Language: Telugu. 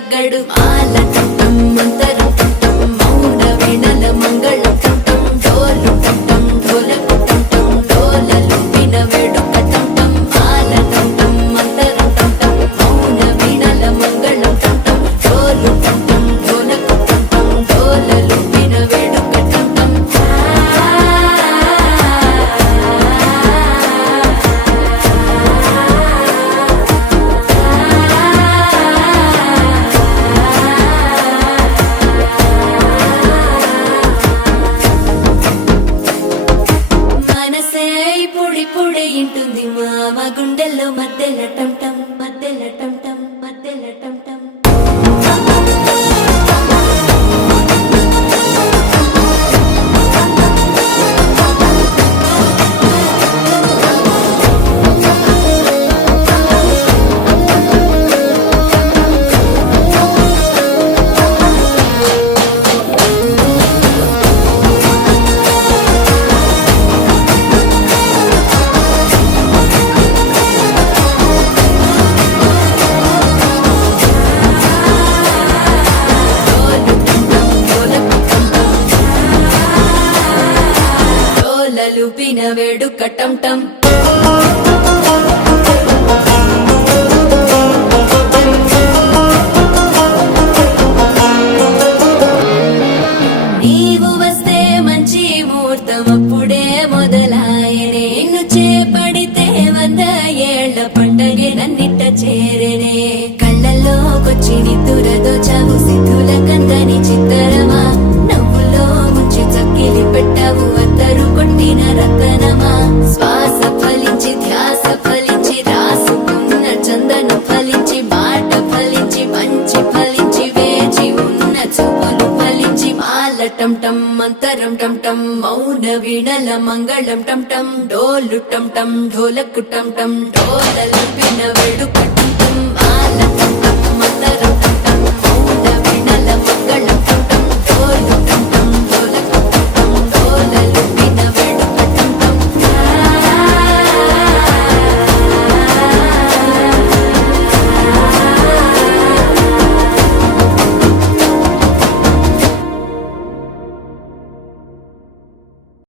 తగ్గడు మాల టం మంతరం టం మౌన వీణల మంగళం టం డోలు టం ఢోలకు టం డోలలు విన వేడుక టం మాల టం మంతరం టం మౌన వీణల మంగళం టం డోలు టం ఢోలకు టం డోలలు విన వేడుక టం మనసే పొడి పొడి ఇంటుంది మామ గుండెల్లో మధ్యల టం టం మధ్యల టం టం మధ్యల టం టం లూపిన వేడుక టం టం నీవు వస్తే మంచి ముహూర్తం అప్పుడే మొదలాయనే నిన్ను చేపడితే 100 ఏళ్ల పండగే నన్నిట్ట చేరనే కళ్ళల్లోకొచ్చి నిద్దురదోచావు సిద్ధుల కందని చిత్తరమా నవ్వులో ముంచి చక్కిలి పెట్టావు అత్తరు కొట్టిన రతనమా శ్వాస ఫలించి ధ్యాస ఫలించి రాసుకున్న చందనం ఫలించి మాట ఫలించి మంచి ఫలించి వేచి ఉన్న చూపులు ఫలించి మాల టం టం మంతరం టం టం మౌన వీణల మంగళం టం టం డోలు టం టం ఢోలకు టం టం డోలలు విన వేడుక టం టం మాల టం టం మంతరం